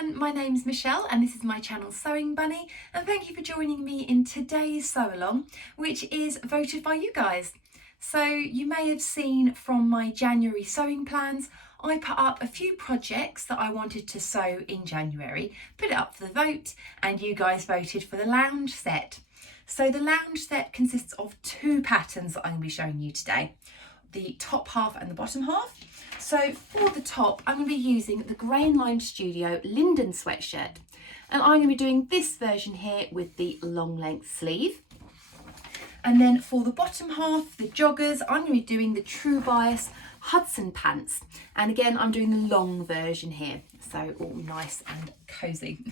everyone, my name's Michelle and this is my channel Sewing Bunny, and thank you for joining me in today's sew along, which is voted by you guys. So you may have seen from my January sewing plans, I put up a few projects that I wanted to sew in January, put it up for the vote, and you guys voted for the lounge set. So the lounge set consists of two patterns that I'm going to be showing you today, the top half and the bottom half. So for the top, I'm going to be using the Grainline Studio Linden Sweatshirt, and I'm going to be doing this version here with the long length sleeve. And then for the bottom half, the joggers, I'm going to be doing the True Bias Hudson Pants, and again I'm doing the long version here, so all nice and cozy.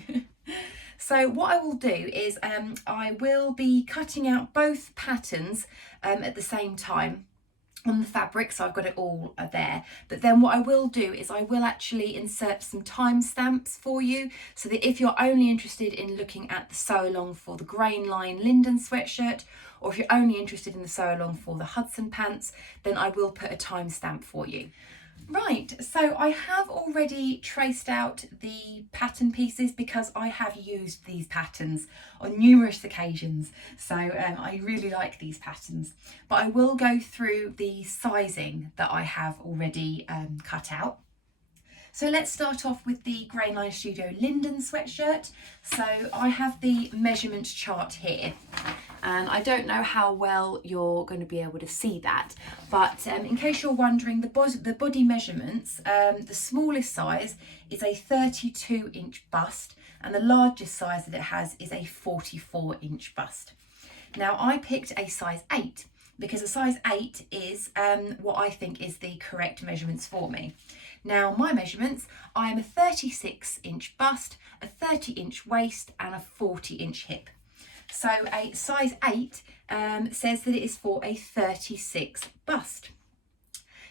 So what I will do is I will be cutting out both patterns at the same time on the fabric, so I've got it all there, but then what I will do is I will actually insert some timestamps for you, so that if you're only interested in looking at the sew along for the Grainline Linden Sweatshirt, or if you're only interested in the sew along for the Hudson Pants, then I will put a timestamp for you. Right, so I have already traced out the pattern pieces because I have used these patterns on numerous occasions, so I really like these patterns, but I will go through the sizing that I have already cut out. So let's start off with the Grainline Studio Linden Sweatshirt. So I have the measurement chart here, and I don't know how well you're going to be able to see that, but in case you're wondering, the body measurements, the smallest size is a 32-inch bust, and the largest size that it has is a 44-inch bust. Now I picked a size 8 because a size 8 is what I think is the correct measurements for me. Now my measurements, I am a 36-inch bust, a 30-inch waist and a 40-inch hip. So a size 8 says that it is for a 36 bust.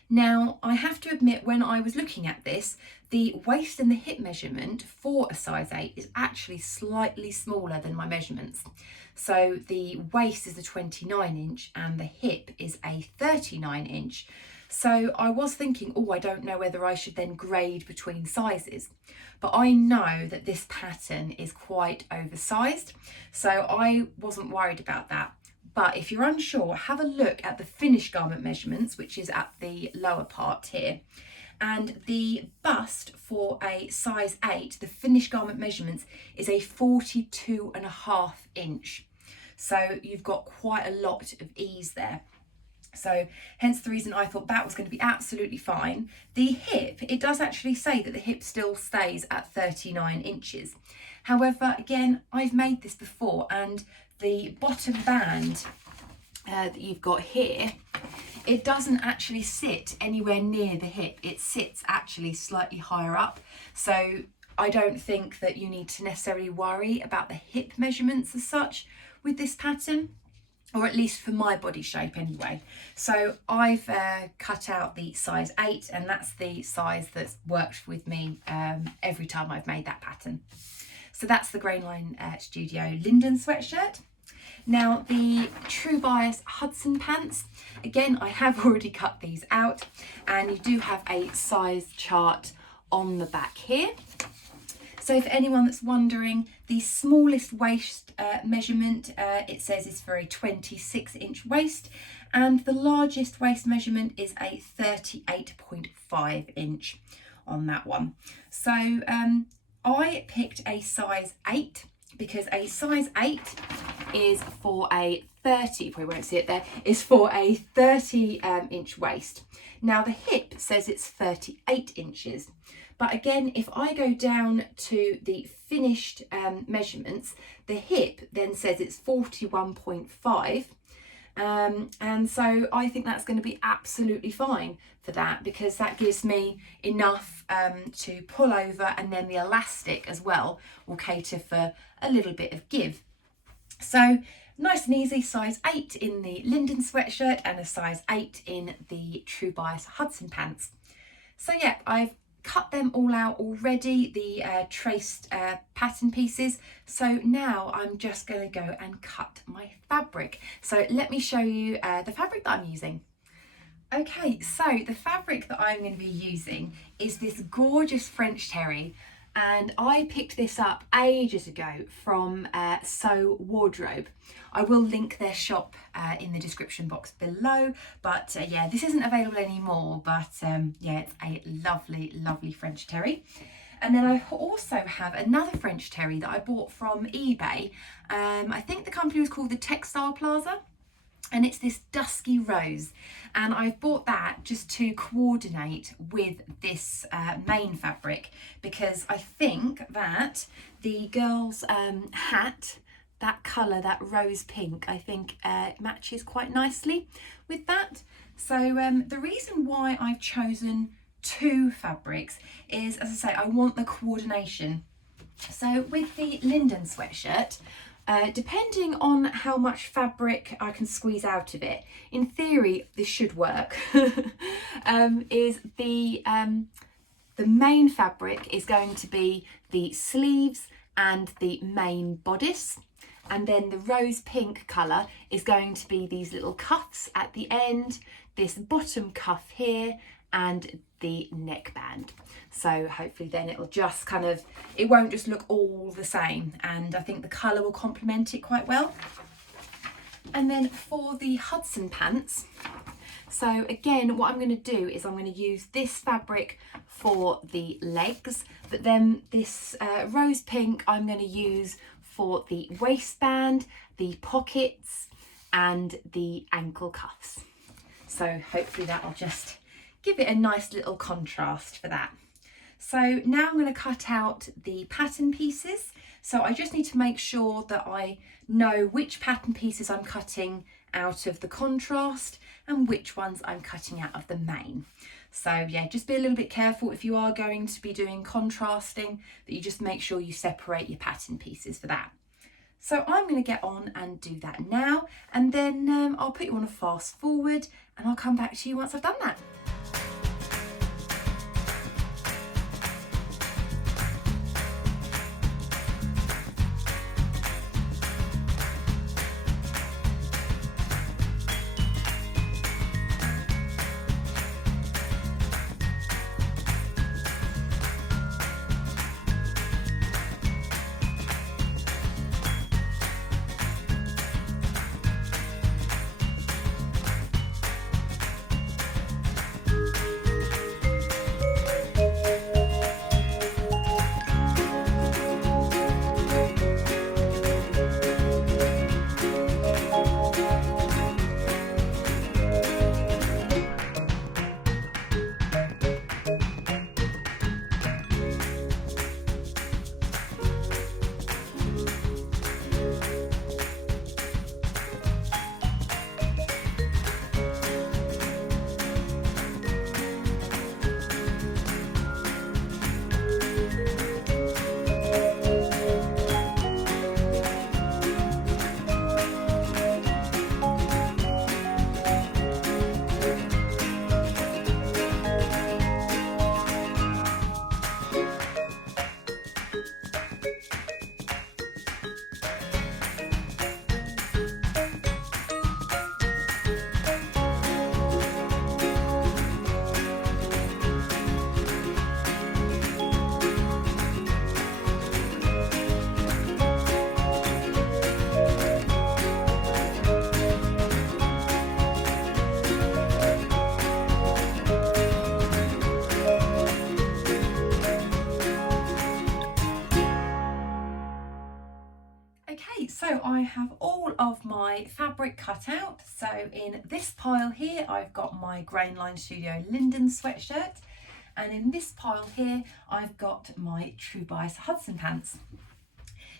Now I have to admit, when I was looking at this, the waist and the hip measurement for a size 8 is actually slightly smaller than my measurements. So the waist is a 29-inch and the hip is a 39-inch. So I was thinking, oh, I don't know whether I should then grade between sizes, but I know that this pattern is quite oversized, so I wasn't worried about that. But if you're unsure, have a look at the finished garment measurements, which is at the lower part here. And the bust for a size 8, the finished garment measurements, is a 42.5 inch. So you've got quite a lot of ease there. So hence the reason I thought that was going to be absolutely fine. The hip, it does actually say that the hip still stays at 39 inches. However, again, I've made this before, and the bottom band that you've got here, it doesn't actually sit anywhere near the hip. It sits actually slightly higher up. So I don't think that you need to necessarily worry about the hip measurements as such with this pattern, or at least for my body shape anyway. So I've cut out the size 8, and that's the size that's worked with me every time I've made that pattern. So that's the Grainline Studio Linden Sweatshirt. Now the True Bias Hudson Pants, again I have already cut these out, and you do have a size chart on the back here. So for anyone that's wondering, the smallest waist measurement, it says is for a 26-inch waist, and the largest waist measurement is a 38.5 inch on that one. So I picked a size 8 because a size 8 is for a 30, you probably won't see it there, is for a 30 inch waist. Now the hip says it's 38 inches. But again, if I go down to the finished measurements, the hip then says it's 41.5. And so I think that's going to be absolutely fine for that, because that gives me enough to pull over, and then the elastic as well will cater for a little bit of give. So nice and easy, size 8 in the Linden Sweatshirt and a size 8 in the True Bias Hudson Pants. So yeah, I've cut them all out already, the traced pattern pieces. So now I'm just going to go and cut my fabric. So let me show you the fabric that I'm using. Okay, so the fabric that I'm going to be using is this gorgeous French terry, and I picked this up ages ago from Sew Wardrobe. I will link their shop in the description box below, but yeah, this isn't available anymore, but yeah, it's a lovely, lovely French terry. And then I also have another French terry that I bought from eBay. I think the company was called the Textile Plaza, and it's this dusky rose, and I've bought that just to coordinate with this main fabric, because I think that the girl's hat, that colour, that rose pink, I think matches quite nicely with that. So the reason why I've chosen two fabrics is, as I say, I want the coordination. So with the Linden sweatshirt, depending on how much fabric I can squeeze out of it, in theory this should work, is the main fabric is going to be the sleeves and the main bodice, and then the rose pink colour is going to be these little cuffs at the end, this bottom cuff here, and the neckband. So hopefully then it'll just kind of, it won't just look all the same, and I think the colour will complement it quite well. And then for the Hudson pants, so again what I'm going to do is I'm going to use this fabric for the legs, but then this rose pink I'm going to use for the waistband, the pockets and the ankle cuffs. So hopefully that'll just give it a nice little contrast for that. So now I'm going to cut out the pattern pieces. So I just need to make sure that I know which pattern pieces I'm cutting out of the contrast and which ones I'm cutting out of the main. So yeah, just be a little bit careful if you are going to be doing contrasting, that you just make sure you separate your pattern pieces for that. So I'm going to get on and do that now, and then I'll put you on a fast forward and I'll come back to you once I've done that. So I have all of my fabric cut out. So in this pile here, I've got my Grainline Studio Linden sweatshirt. And in this pile here, I've got my True Bias Hudson pants.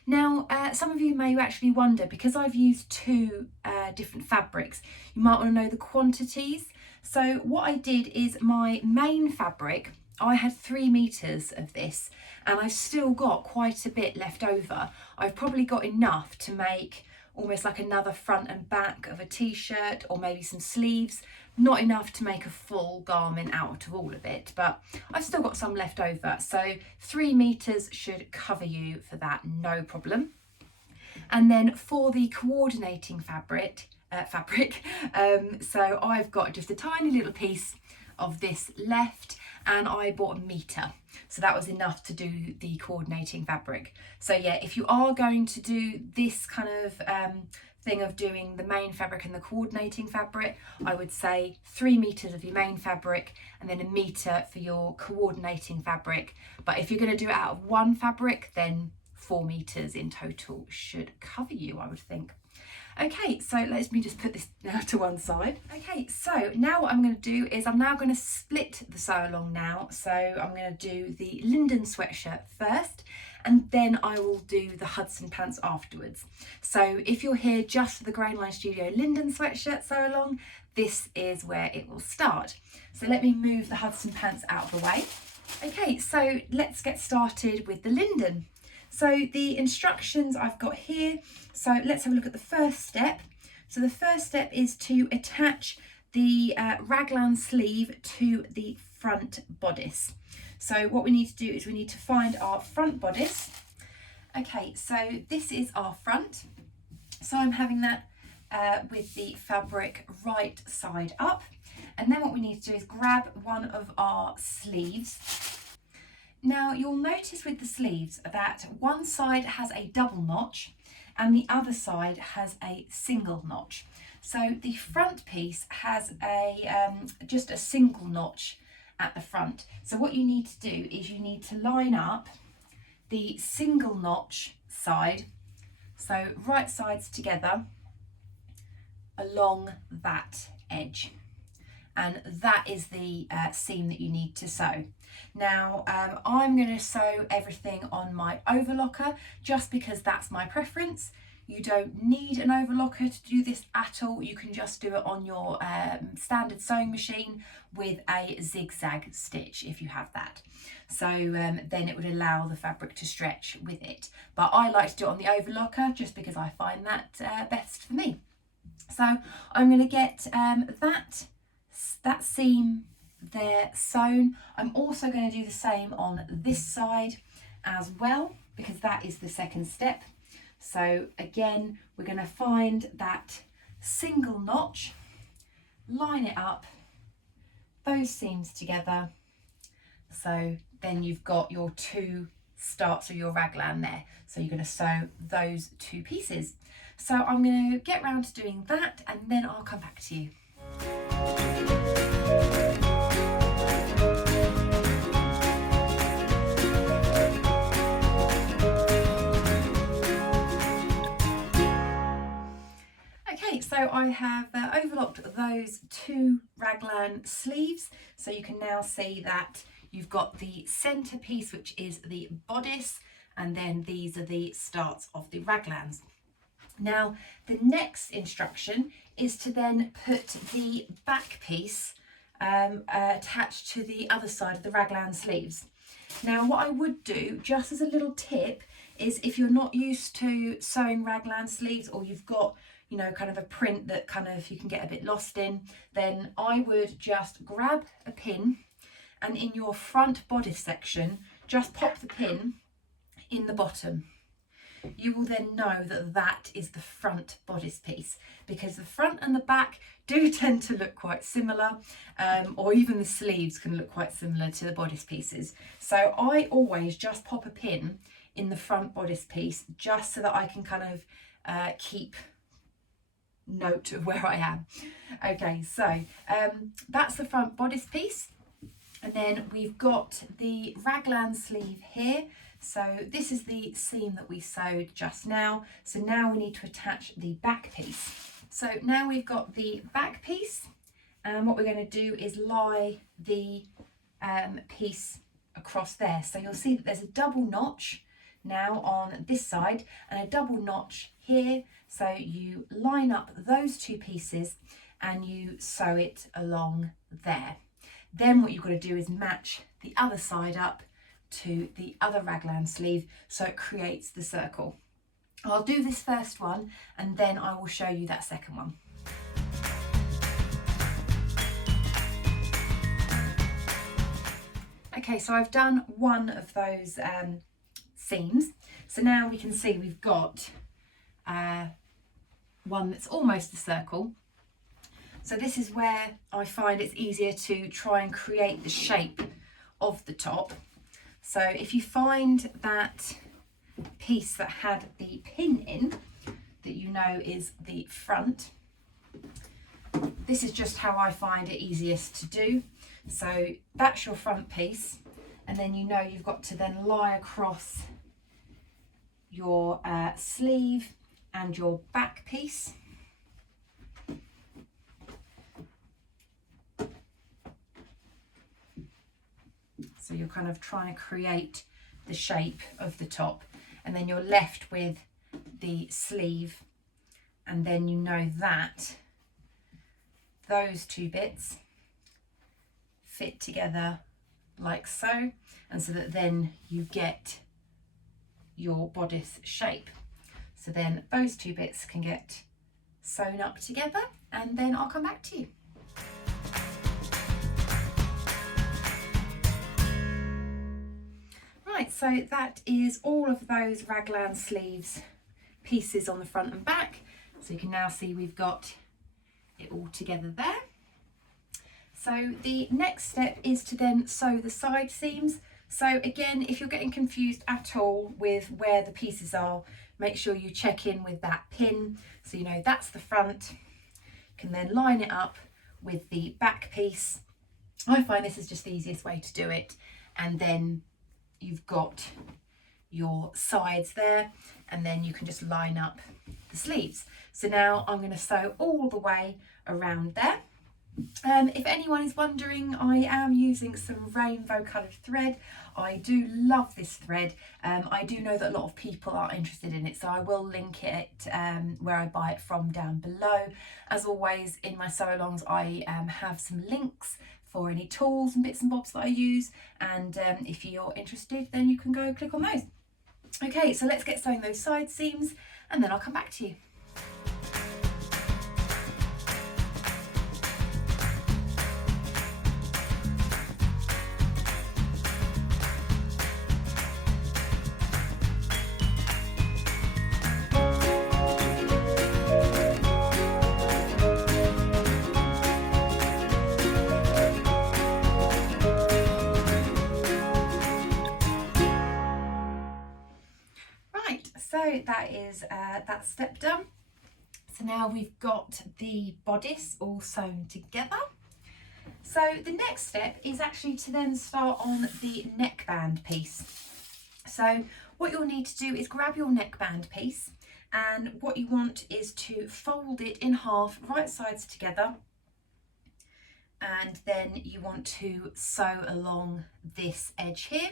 Now, some of you may actually wonder, because I've used two different fabrics, you might want to know the quantities. So what I did is my main fabric, I had 3 meters of this, and I've still got quite a bit left over. I've probably got enough to make almost like another front and back of a t-shirt, or maybe some sleeves. Not enough to make a full garment out of all of it, but I've still got some left over. So 3 meters should cover you for that, no problem. And then for the coordinating fabric, so I've got just a tiny little piece of this left, and I bought a metre. So that was enough to do the coordinating fabric. So yeah, if you are going to do this kind of thing of doing the main fabric and the coordinating fabric, I would say 3 meters of your main fabric and then a metre for your coordinating fabric. But if you're going to do it out of one fabric, then 4 meters in total should cover you, I would think. Okay, so let me just put this now to one side. Okay, so now what I'm going to do is I'm now going to split the sew along now. So I'm going to do the Linden Sweatshirt first, and then I will do the Hudson Pants afterwards. So if you're here just for the Grainline Studio Linden Sweatshirt sew along, this is where it will start. So let me move the Hudson Pants out of the way. Okay, so let's get started with the Linden. So the instructions I've got here, so let's have a look at the first step. So the first step is to attach the raglan sleeve to the front bodice. So what we need to do is we need to find our front bodice. Okay, so this is our front. So I'm having that with the fabric right side up. And then what we need to do is grab one of our sleeves. Now you'll notice with the sleeves that one side has a double notch and the other side has a single notch. So the front piece has just a single notch at the front. So what you need to do is you need to line up the single notch side, so right sides together along that edge. And that is the seam that you need to sew. Now I'm going to sew everything on my overlocker just because that's my preference. You don't need an overlocker to do this at all. You can just do it on your standard sewing machine with a zigzag stitch if you have that. So then it would allow the fabric to stretch with it. But I like to do it on the overlocker just because I find that best for me. So I'm going to get that seam there sewn. I'm also going to do the same on this side as well because that is the second step. So again, we're going to find that single notch, line it up, those seams together. So then you've got your two starts of your raglan there. So you're going to sew those two pieces. So I'm going to get round to doing that and then I'll come back to you. Okay, so I have overlocked those two raglan sleeves, so you can now see that you've got the centre piece, which is the bodice, and then these are the starts of the raglans. Now the next instruction is to then put the back piece attached to the other side of the raglan sleeves. Now what I would do, just as a little tip, is if you're not used to sewing raglan sleeves, or you've got, you know, kind of a print that kind of you can get a bit lost in, then I would just grab a pin and in your front bodice section, just pop the pin in the bottom. You will then know that that is the front bodice piece, because the front and the back do tend to look quite similar, or even the sleeves can look quite similar to the bodice pieces. So I always just pop a pin in the front bodice piece just so that I can kind of keep note of where I am. Okay, so that's the front bodice piece, and then we've got the raglan sleeve here. So this is the seam that we sewed just now. So now we need to attach the back piece. So now we've got the back piece, and what we're going to do is lie the piece across there. So you'll see that there's a double notch now on this side and a double notch here. So you line up those two pieces and you sew it along there. Then what you've got to do is match the other side up to the other raglan sleeve so it creates the circle. I'll do this first one and then I will show you that second one. Okay, so I've done one of those seams. So now we can see we've got one that's almost a circle. So this is where I find it's easier to try and create the shape of the top. So if you find that piece that had the pin in, that you know is the front, this is just how I find it easiest to do. So that's your front piece, and then you know you've got to then lie across your sleeve and your back piece. So you're kind of trying to create the shape of the top, and then you're left with the sleeve, and then you know that those two bits fit together like so, and so that then you get your bodice shape. So then those two bits can get sewn up together, and then I'll come back to you. Right, so that is all of those raglan sleeves pieces on the front and back. So you can now see we've got it all together there. So the next step is to then sew the side seams. So again, if you're getting confused at all with where the pieces are, make sure you check in with that pin. So you know that's the front. You can then line it up with the back piece. I find this is just the easiest way to do it. And then you've got your sides there, and then you can just line up the sleeves. So now I'm going to sew all the way around there. If anyone is wondering, I am using some rainbow coloured thread. I do love this thread. I do know that a lot of people are interested in it, so I will link it where I buy it from down below. As always, in my sew alongs I have some links for any tools and bits and bobs that I use, and if you're interested then you can go click on those. Okay, so let's get sewing those side seams and then I'll come back to you. So that is that step done. So now we've got the bodice all sewn together. So the next step is actually to then start on the neckband piece. So what you'll need to do is grab your neckband piece, and what you want is to fold it in half, right sides together, and then you want to sew along this edge here.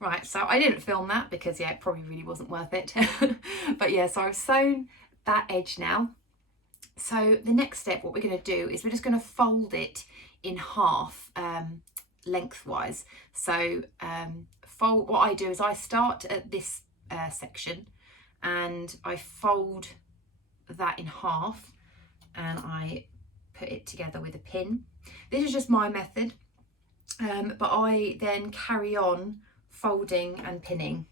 Right, so I didn't film that because yeah, it probably really wasn't worth it. But yeah, so I've sewn that edge now. So the next step, what we're going to do is we're just going to fold it in half lengthwise. So what I do is I start at this section and I fold that in half and I put it together with a pin. This is just my method, but I then carry on folding and pinning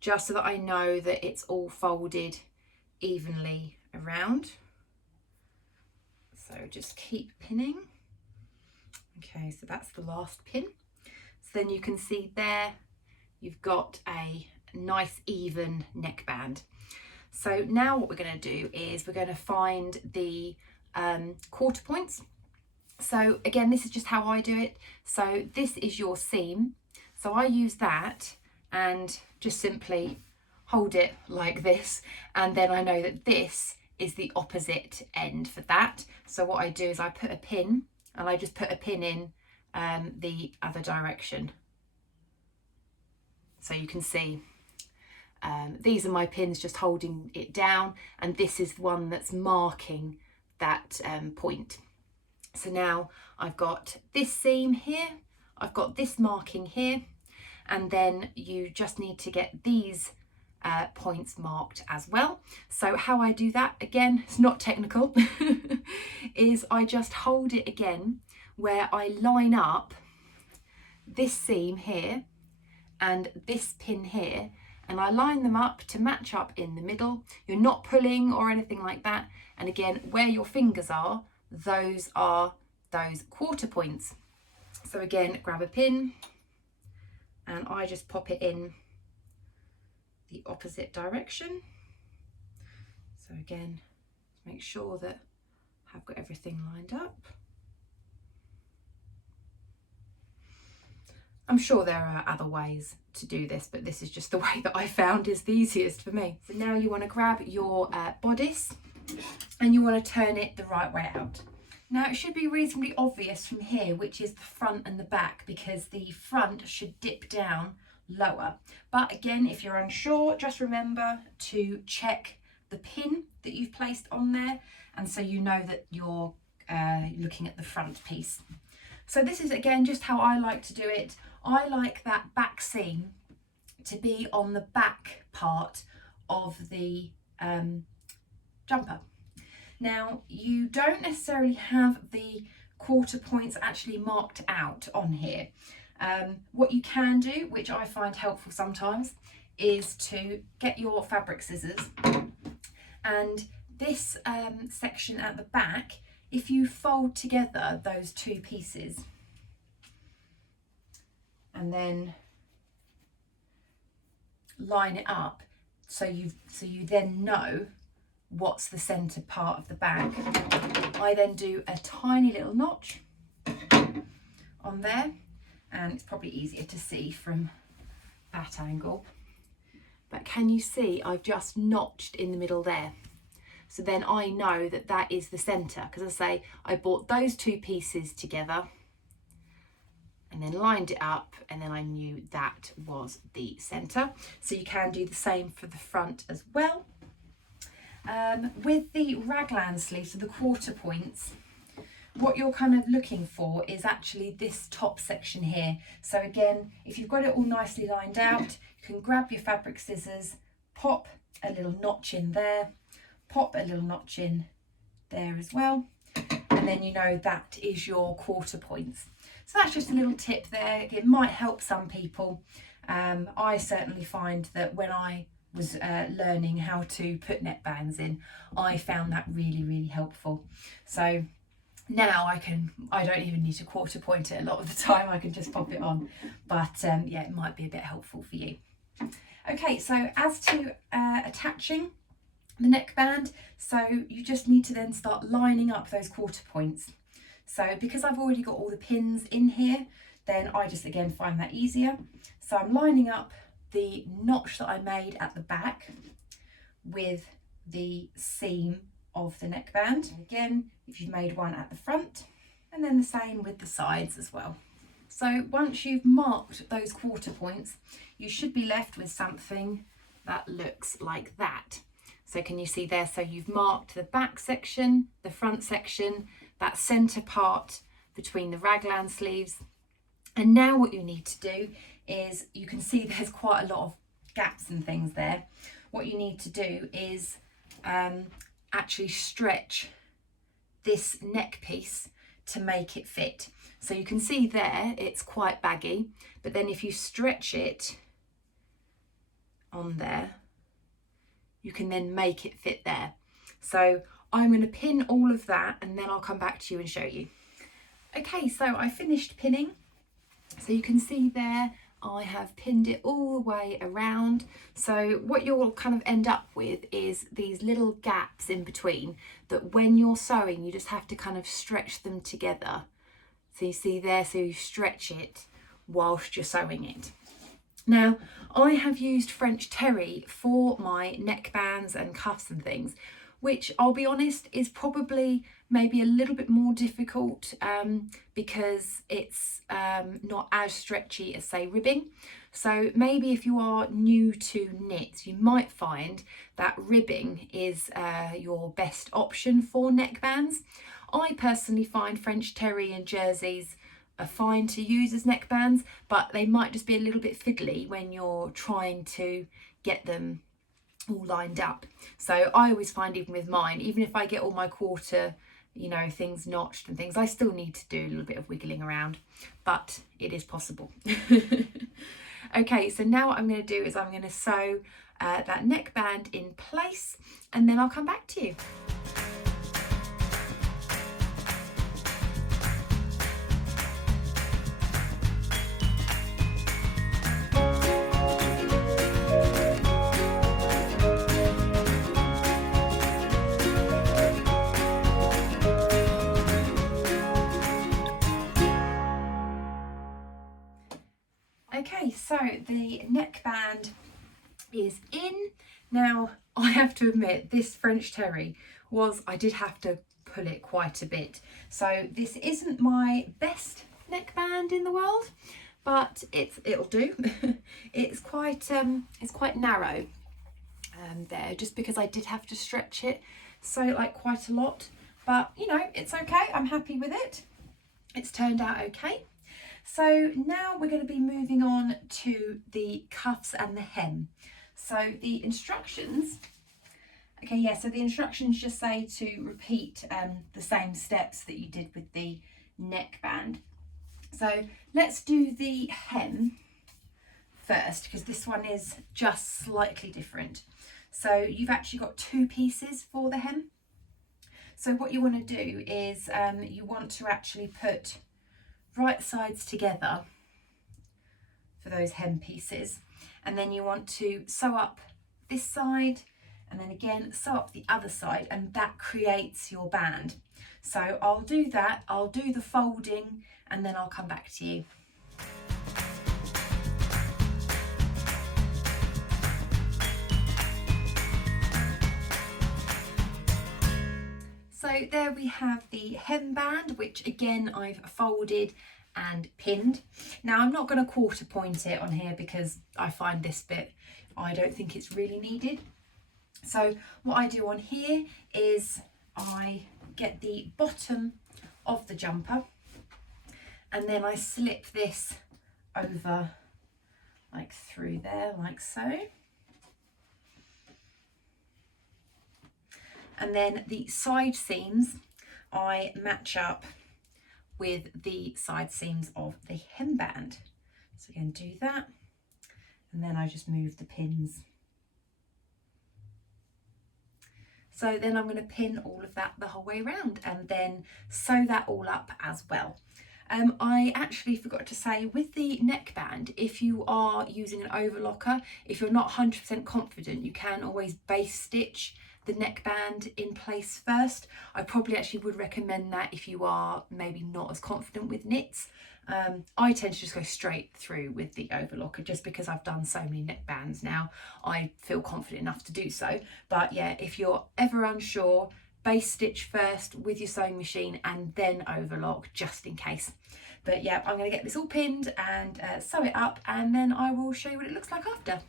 just so that I know that it's all folded evenly around. So just keep pinning. Okay, so that's the last pin. So then you can see there you've got a nice even neckband. So now what we're going to do is we're going to find the quarter points. So again, this is just how I do it. So this is your seam. So I use that and just simply hold it like this. And then I know that this is the opposite end for that. So what I do is I put a pin, and I just put a pin in the other direction. So you can see these are my pins just holding it down, and this is one that's marking that point. So now I've got this seam here, I've got this marking here, and then you just need to get these points marked as well. So how I do that, again, it's not technical, is I just hold it again where I line up this seam here and this pin here, and I line them up to match up in the middle. You're not pulling or anything like that. And again, where your fingers are those quarter points. So again, grab a pin and I just pop it in the opposite direction. So again, make sure that I've got everything lined up. I'm sure there are other ways to do this, but this is just the way that I found is the easiest for me. So now you want to grab your bodice and you want to turn it the right way out. Now it should be reasonably obvious from here which is the front and the back, because the front should dip down lower. But again, if you're unsure, just remember to check the pin that you've placed on there, and so you know that you're looking at the front piece. So this is again just how I like to do it. I like that back seam to be on the back part of the jumper. Now you don't necessarily have the quarter points actually marked out on here. What you can do, which I find helpful sometimes, is to get your fabric scissors, and this section at the back, if you fold together those two pieces and then line it up, so you then know what's the center part of the back. I then do a tiny little notch on there, and it's probably easier to see from that angle, but can you see I've just notched in the middle there? So then I know that that is the center, because I say I brought those two pieces together and then lined it up, and then I knew that was the center. So you can do the same for the front as well. With the raglan sleeves, so the quarter points, what you're kind of looking for is actually this top section here. So again, if you've got it all nicely lined out, you can grab your fabric scissors, pop a little notch in there, pop a little notch in there as well, and then you know that is your quarter points. So that's just a little tip there. It might help some people. I certainly find that when I was learning how to put neckbands in, I found that really helpful. So now I don't even need to quarter point it a lot of the time. I can just pop it on, but yeah, it might be a bit helpful for you. Okay, so as to attaching the neckband, so you just need to then start lining up those quarter points. So because I've already got all the pins in here, then I just again find that easier. So I'm lining up the notch that I made at the back with the seam of the neckband. And again, if you've made one at the front, and then the same with the sides as well. So once you've marked those quarter points, you should be left with something that looks like that. So can you see there? So you've marked the back section, the front section, that center part between the raglan sleeves. And now what you need to do is, you can see there's quite a lot of gaps and things there. What you need to do is actually stretch this neck piece to make it fit. So you can see there it's quite baggy, but then if you stretch it on there, you can then make it fit there. So I'm going to pin all of that and then I'll come back to you and show you. Okay, so I finished pinning. So you can see there I have pinned it all the way around. So what you'll kind of end up with is these little gaps in between that when you're sewing you just have to kind of stretch them together. So you see there, so you stretch it whilst you're sewing it. Now I have used French terry for my neckbands and cuffs and things, which I'll be honest is probably maybe a little bit more difficult because it's not as stretchy as say ribbing. So maybe if you are new to knits, you might find that ribbing is your best option for neckbands. I personally find French terry and jerseys are fine to use as neckbands, but they might just be a little bit fiddly when you're trying to get them all lined up. So I always find, even with mine, even if I get all my quarter, you know, things notched and things, I still need to do a little bit of wiggling around, but it is possible. Okay, so now what I'm going to do is I'm going to sew that neckband in place, and then I'll come back to you. Okay, so the neckband is in. Now, I have to admit, this French terry I did have to pull it quite a bit. So this isn't my best neckband in the world, but it'll do. It's quite narrow there, just because I did have to stretch it so like quite a lot. But you know, it's okay. I'm happy with it. It's turned out okay. So now we're going to be moving on to the cuffs and the hem. So the instructions, okay, yeah, so the instructions just say to repeat the same steps that you did with the neckband. So let's do the hem first, because this one is just slightly different. So you've actually got two pieces for the hem. So what you want to do is you want to actually put right sides together for those hem pieces, and then you want to sew up this side and then again sew up the other side, and that creates your band. So I'll do that, I'll do the folding, and then I'll come back to you. So there we have the hemband, which again I've folded and pinned. Now I'm not going to quarter point it on here because I find this bit, I don't think it's really needed. So what I do on here is I get the bottom of the jumper and then I slip this over like through there like so. And then the side seams I match up with the side seams of the hemband. So again, do that, and then I just move the pins. So then I'm going to pin all of that the whole way around and then sew that all up as well. I actually forgot to say, with the neckband, if you are using an overlocker, if you're not 100% confident, you can always base stitch the neckband in place first. I probably actually would recommend that if you are maybe not as confident with knits. I tend to just go straight through with the overlocker just because I've done so many neckbands now. I feel confident enough to do so. But yeah, if you're ever unsure, base stitch first with your sewing machine and then overlock just in case. But yeah, I'm going to get this all pinned and sew it up, and then I will show you what it looks like after.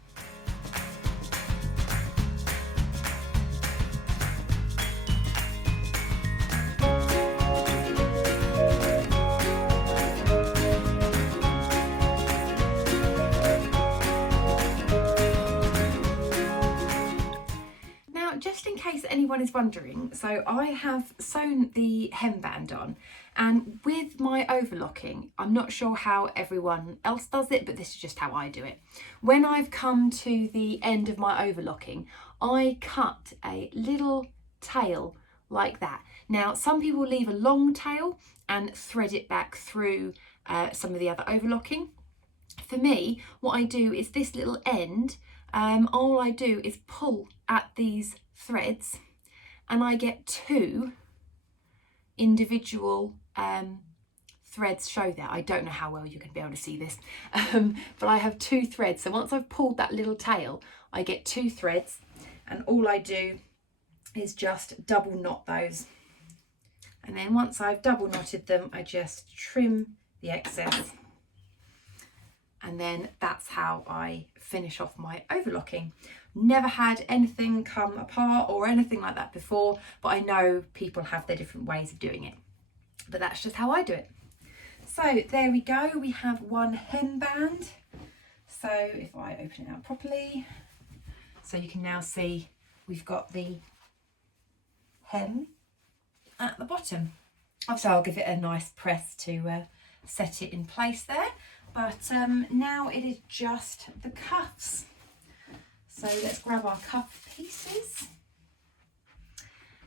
Just in case anyone is wondering, so I have sewn the hemband on, and with my overlocking, I'm not sure how everyone else does it, but this is just how I do it. When I've come to the end of my overlocking, I cut a little tail like that. Now, some people leave a long tail and thread it back through some of the other overlocking. For me, what I do is this little end, all I do is pull at these threads and I get two individual threads show there. I don't know how well you can be able to see this, but I have two threads. So once I've pulled that little tail, I get two threads, and all I do is just double knot those. And then once I've double knotted them, I just trim the excess. And then that's how I finish off my overlocking. Never had anything come apart or anything like that before, but I know people have their different ways of doing it. But that's just how I do it. So there we go, we have one hemband. So if I open it out properly, so you can now see we've got the hem at the bottom. Obviously I'll give it a nice press to set it in place there. but now it is just the cuffs. So let's grab our cuff pieces.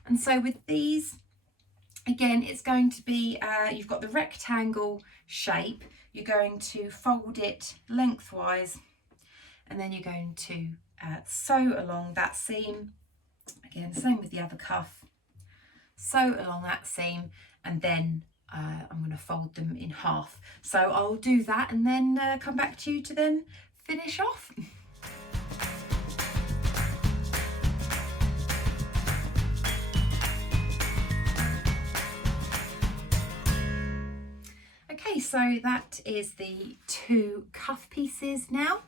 And so with these, again, it's going to be, you've got the rectangle shape, you're going to fold it lengthwise, and then you're going to sew along that seam. Again, same with the other cuff, sew along that seam, and then I'm going to fold them in half. So I'll do that and then come back to you to then finish off. Okay, so that is the two cuff pieces now,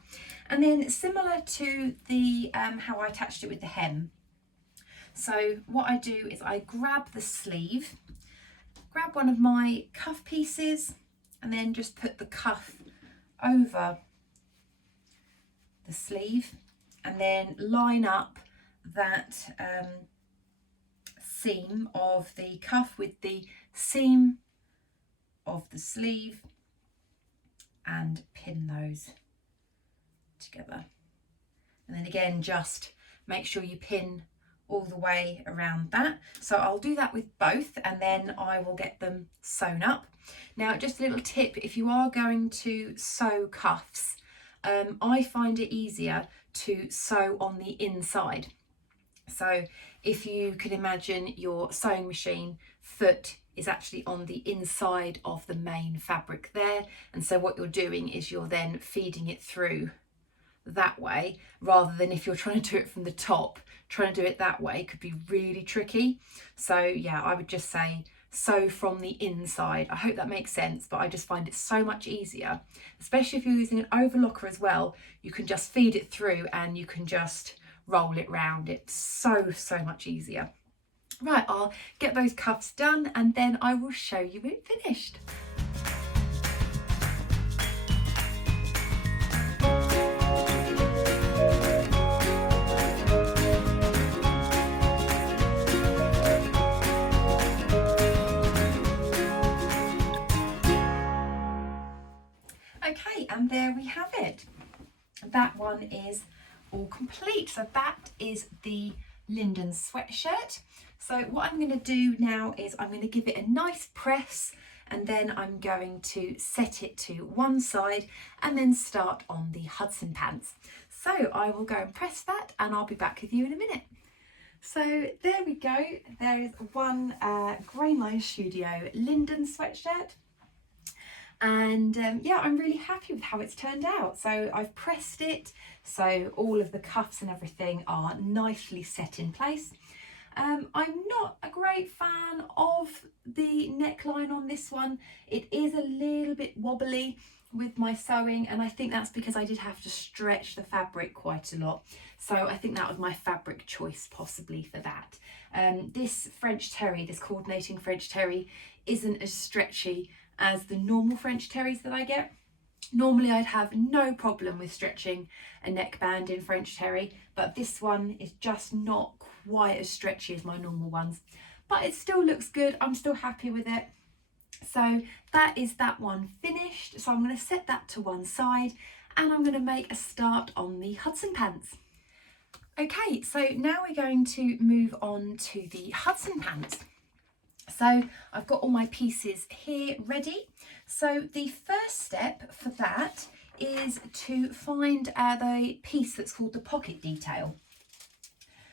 and then similar to the how I attached it with the hem. So what I do is I grab the sleeve, grab one of my cuff pieces, and then just put the cuff over the sleeve, and then line up that seam of the cuff with the seam of the sleeve and pin those together. And then again, just make sure you pin all the way around that. So I'll do that with both, and then I will get them sewn up. Now, just a little tip, if you are going to sew cuffs, I find it easier to sew on the inside. So if you can imagine your sewing machine foot is actually on the inside of the main fabric there, and so what you're doing is you're then feeding it through that way, rather than if you're trying to do it from the top. Trying to do it that way could be really tricky. So yeah, I would just say sew from the inside. I hope that makes sense, but I just find it so much easier, especially if you're using an overlocker as well. You can just feed it through and you can just roll it round. It's so much easier. Right, I'll get those cuffs done and then I will show you it finished. Okay, and there we have it. That one is all complete. So that is the Linden Sweatshirt. So what I'm going to do now is I'm going to give it a nice press, and then I'm going to set it to one side and then start on the Hudson Pants. So I will go and press that and I'll be back with you in a minute. So there we go. There is one Grainline Studio Linden Sweatshirt. And yeah, I'm really happy with how it's turned out. So I've pressed it, so all of the cuffs and everything are nicely set in place. I'm not a great fan of the neckline on this one. It is a little bit wobbly with my sewing, and I think that's because I did have to stretch the fabric quite a lot. So I think that was my fabric choice possibly for that. This French terry, this coordinating French terry, isn't as stretchy as the normal French terries that I get. Normally I'd have no problem with stretching a neckband in French terry, but this one is just not quite as stretchy as my normal ones. But it still looks good, I'm still happy with it. So that is that one finished. So I'm going to set that to one side and I'm going to make a start on the Hudson Pants. Okay, so now we're going to move on to the Hudson Pants. So I've got all my pieces here ready. So the first step for that is to find the piece that's called the pocket detail.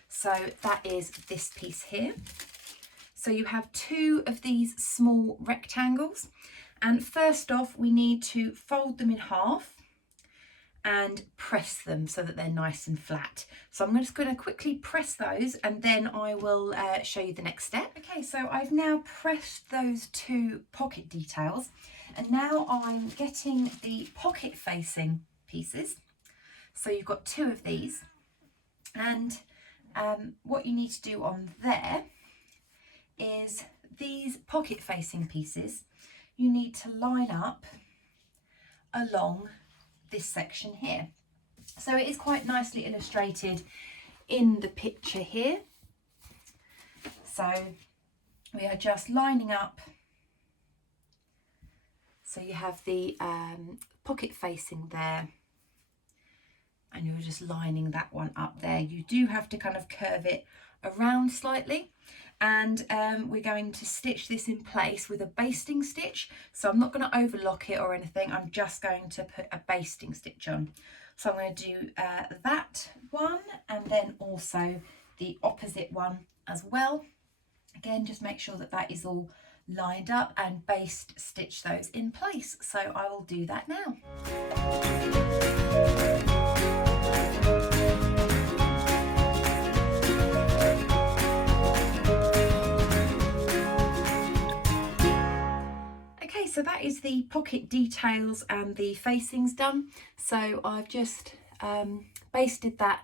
So that is this piece here. So you have two of these small rectangles, and first off we need to fold them in half and press them so that they're nice and flat. So I'm just going to quickly press those and then I will show you the next step. Okay, so I've now pressed those two pocket details, and now I'm getting the pocket facing pieces. So you've got two of these, and what you need to do on there is these pocket facing pieces, you need to line up along this section here. So it is quite nicely illustrated in the picture here. So we are just lining up. So you have the pocket facing there, and you're just lining that one up there. You do have to kind of curve it around slightly, and we're going to stitch this in place with a basting stitch. So I'm not going to overlock it or anything, I'm just going to put a basting stitch on. So I'm going to do that one, and then also the opposite one as well. Again, just make sure that that is all lined up and baste stitch those in place. So I will do that now. Okay, so that is the pocket details and the facings done. So I've just basted that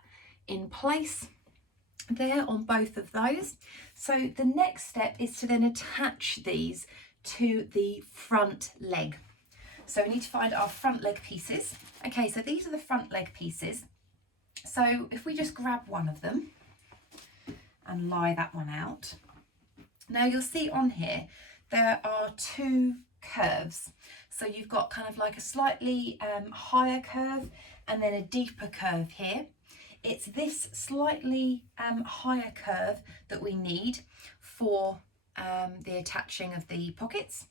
in place there on both of those. So the next step is to then attach these to the front leg. So we need to find our front leg pieces. Okay, so these are the front leg pieces. So if we just grab one of them and lie that one out. Now you'll see on here there are two curves. So you've got kind of like a slightly higher curve and then a deeper curve here. It's this slightly higher curve that we need for the attaching of the pockets.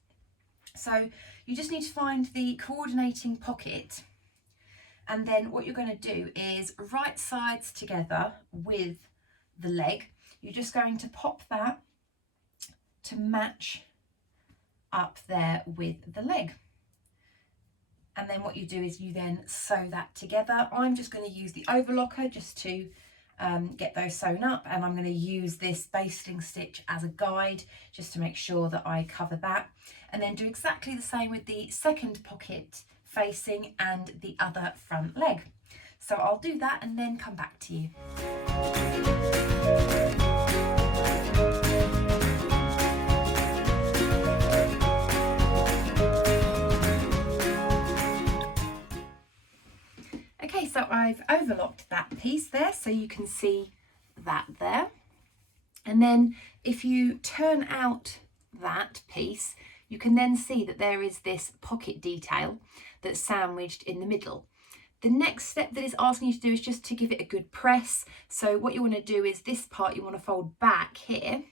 So you just need to find the coordinating pocket, and then what you're going to do is right sides together with the leg. You're just going to pop that to match up there with the leg. And then what you do is you then sew that together. I'm just going to use the overlocker just to get those sewn up, and I'm going to use this basting stitch as a guide just to make sure that I cover that, and then do exactly the same with the second pocket facing and the other front leg. So I'll do that and then come back to you. Okay, so I've overlocked that piece there, so you can see that there. And then if you turn out that piece, you can then see that there is this pocket detail that's sandwiched in the middle. The next step that it's asking you to do is just to give it a good press. So what you want to do is this part you want to fold back here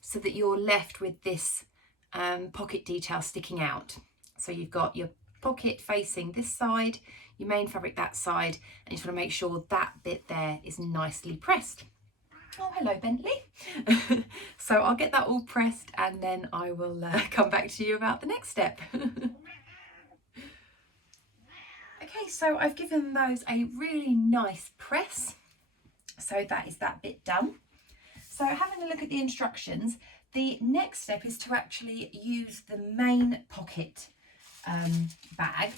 so that you're left with this pocket detail sticking out. So you've got your pocket facing this side, your main fabric that side, and you just want to make sure that bit there is nicely pressed. Oh, hello Bentley. So I'll get that all pressed and then I will come back to you about the next step. Okay, so I've given those a really nice press. So that is that bit done. So having a look at the instructions, the next step is to actually use the main pocket bag.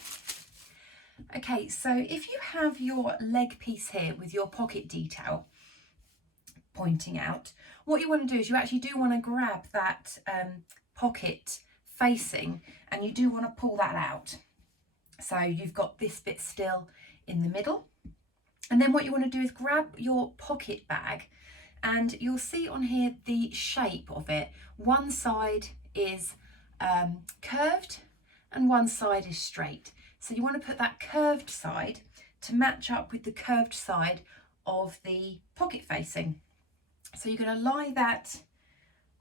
Okay, so if you have your leg piece here with your pocket detail pointing out, what you want to do is you actually do want to grab that pocket facing, and you do want to pull that out. So you've got this bit still in the middle, and then what you want to do is grab your pocket bag, and you'll see on here the shape of it. One side is curved and one side is straight. So you want to put that curved side to match up with the curved side of the pocket facing. So you're going to lie that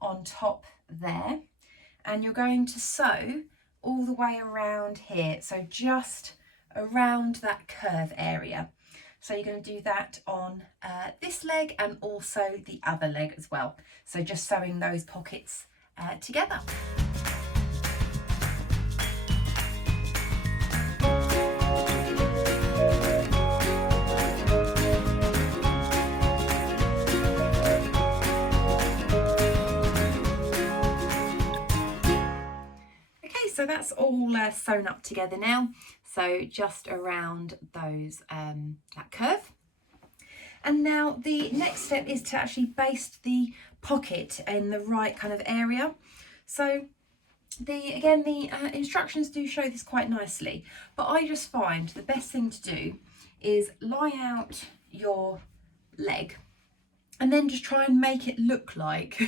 on top there, and you're going to sew all the way around here. So just around that curve area. So you're going to do that on this leg and also the other leg as well. So just sewing those pockets together. So that's all sewn up together now. So just around those that curve. And now the next step is to actually baste the pocket in the right kind of area. So the instructions do show this quite nicely, but I just find the best thing to do is lie out your leg and then just try and make it look like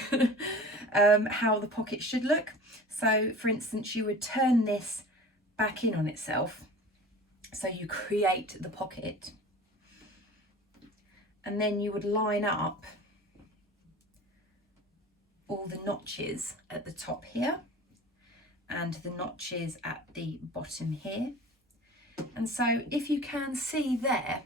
how the pocket should look. So for instance, you would turn this back in on itself, so you create the pocket, and then you would line up all the notches at the top here and the notches at the bottom here. And so if you can see there,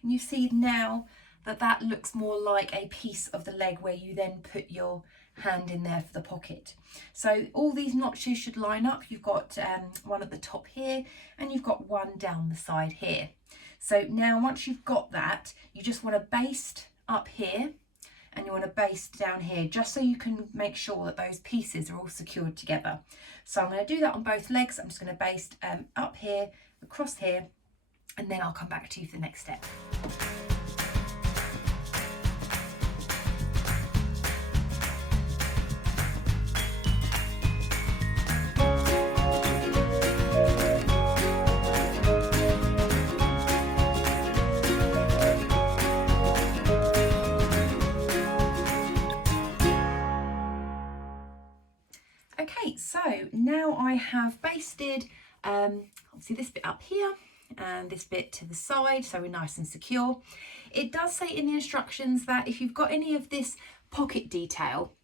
can you see now that that looks more like a piece of the leg where you then put your hand in there for the pocket. So all these notches should line up. You've got one at the top here and you've got one down the side here. So now once you've got that, you just want to baste up here and you want to baste down here, just so you can make sure that those pieces are all secured together. So I'm going to do that on both legs. I'm just going to baste up here, across here, and then I'll come back to you for the next step. Okay, so now I have basted obviously this bit up here and this bit to the side, so we're nice and secure. It does say in the instructions that if you've got any of this pocket detail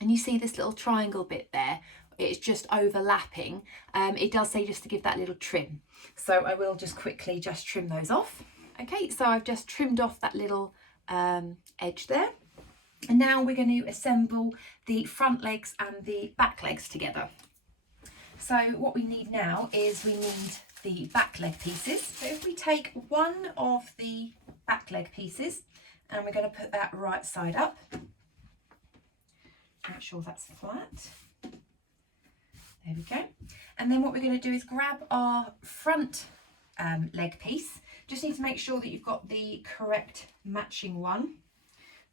and you see this little triangle bit there, it's just overlapping, it does say just to give that little trim. So I will just quickly just trim those off. Okay, so I've just trimmed off that little edge there. And now we're going to assemble the front legs and the back legs together. So what we need now is we need the back leg pieces. So if we take one of the back leg pieces and we're going to put that right side up, make sure that's flat. There we go. And then what we're going to do is grab our front leg piece. Just need to make sure that you've got the correct matching one,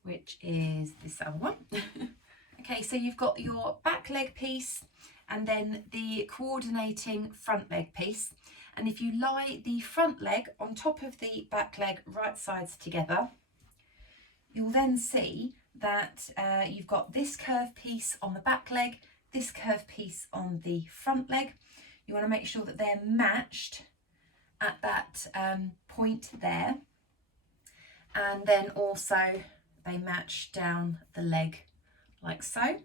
which is this other one. Okay, so you've got your back leg piece and then the coordinating front leg piece. And if you lie the front leg on top of the back leg right sides together, you'll then see that you've got this curved piece on the back leg, this curved piece on the front leg. You want to make sure that they're matched at that point there. And then also they match down the leg like so.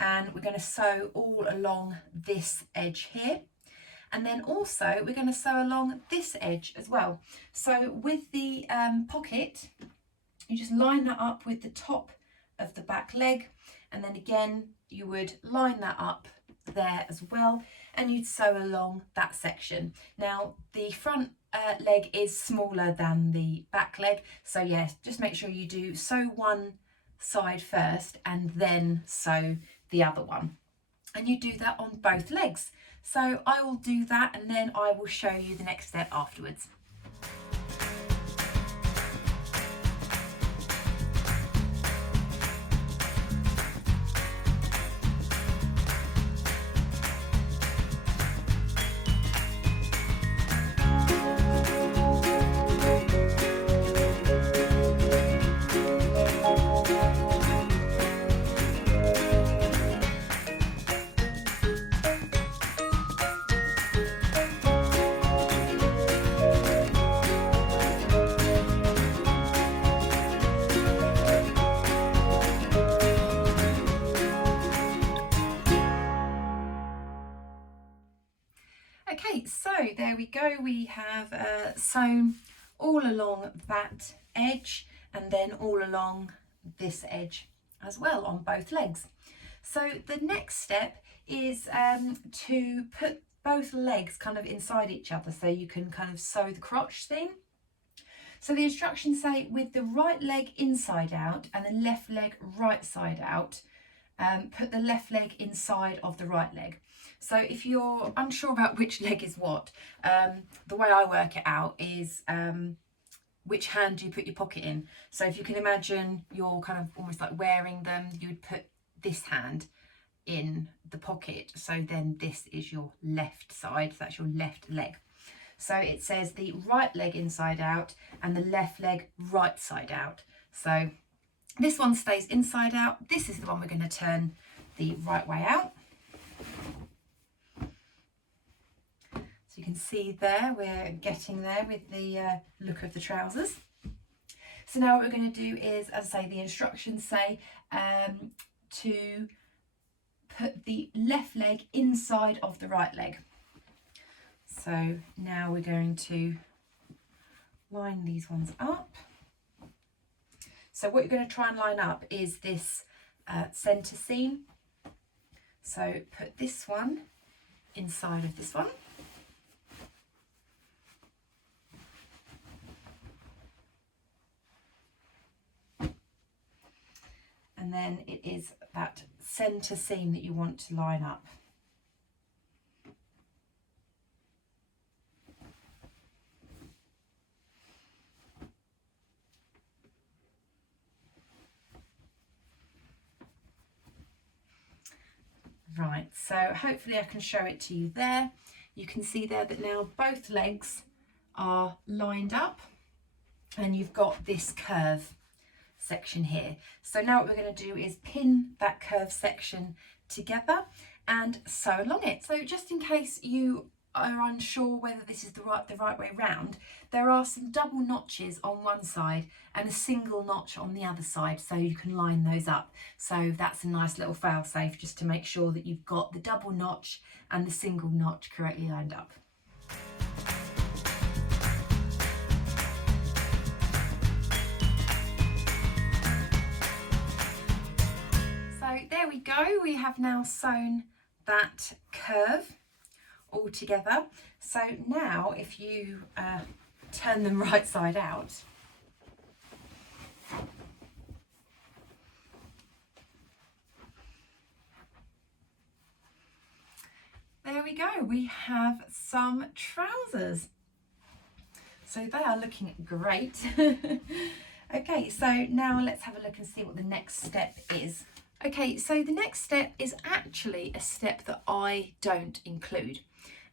And we're going to sew all along this edge here. And then also we're going to sew along this edge as well. So with the pocket, you just line that up with the top of the back leg. And then again, you would line that up there as well. And you'd sew along that section. Now the front leg is smaller than the back leg. So yes, just make sure you do sew one side first and then sew the other one. And you do that on both legs. So I will do that and then I will show you the next step afterwards. Okay, so there we go. We have sewn all along that edge and then all along this edge as well on both legs. So the next step is to put both legs kind of inside each other so you can kind of sew the crotch thing. So the instructions say with the right leg inside out and the left leg right side out, put the left leg inside of the right leg. So if you're unsure about which leg is what, the way I work it out is which hand do you put your pocket in. So if you can imagine you're kind of almost like wearing them, you'd put this hand in the pocket. So then this is your left side, so that's your left leg. So it says the right leg inside out and the left leg right side out. So this one stays inside out. This is the one we're going to turn the right way out. So you can see there, we're getting there with the look of the trousers. So now what we're going to do is, as I say, the instructions say to put the left leg inside of the right leg. So now we're going to line these ones up. So what you're going to try and line up is this centre seam. So put this one inside of this one. And then it is that centre seam that you want to line up. Right, so hopefully I can show it to you there. You can see there that now both legs are lined up and you've got this curve section here. So now what we're going to do is pin that curve section together and sew along it. So just in case you are unsure whether this is the right way round, there are some double notches on one side and a single notch on the other side, so you can line those up. So that's a nice little fail safe, just to make sure that you've got the double notch and the single notch correctly lined up. So there we go, we have now sewn that curve all together. So now if you turn them right side out, there we go, we have some trousers. So they are looking great. Okay, so now let's have a look and see what the next step is. Okay, so the next step is actually a step that I don't include.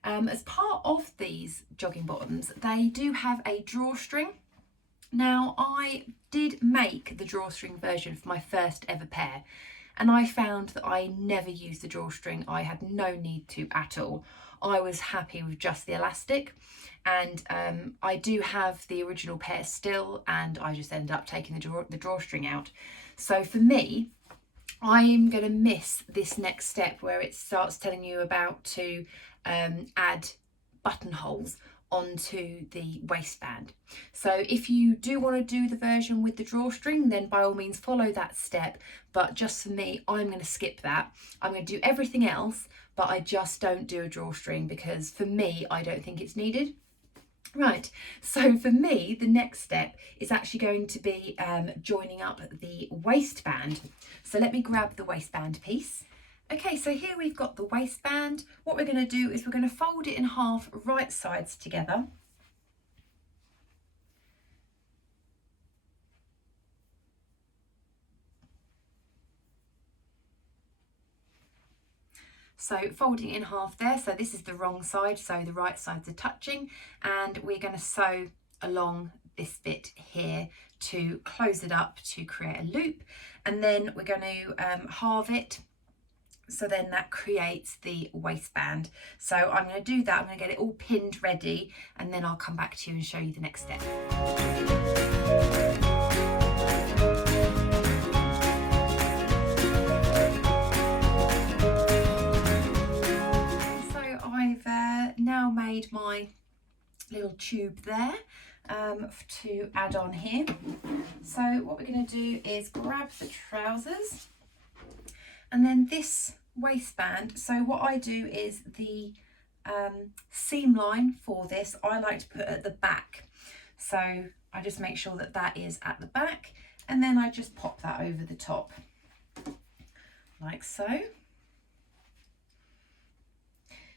As part of these jogging bottoms, they do have a drawstring. Now, I did make the drawstring version for my first ever pair, and I found that I never used the drawstring. I had no need to at all. I was happy with just the elastic, and I do have the original pair still, and I just ended up taking the drawstring out. So for me, I'm going to miss this next step where it starts telling you about to add buttonholes onto the waistband. So if you do want to do the version with the drawstring, then by all means follow that step, but just for me, I'm going to skip that. I'm going to do everything else, but I just don't do a drawstring because for me, I don't think it's needed. Right, so for me, the next step is actually going to be joining up the waistband. So let me grab the waistband piece. Okay, so here we've got the waistband. What we're going to do is we're going to fold it in half, right sides together. So folding it in half there, so this is the wrong side, so the right sides are touching, and we're going to sew along this bit here to close it up to create a loop, and then we're going to halve it, so then that creates the waistband. So I'm going to do that, I'm going to get it all pinned ready, and then I'll come back to you and show you the next step. Now made my little tube there to add on here. So what we're going to do is grab the trousers and then this waistband. So what I do is the seam line for this I like to put at the back, so I just make sure that that is at the back, and then I just pop that over the top like so.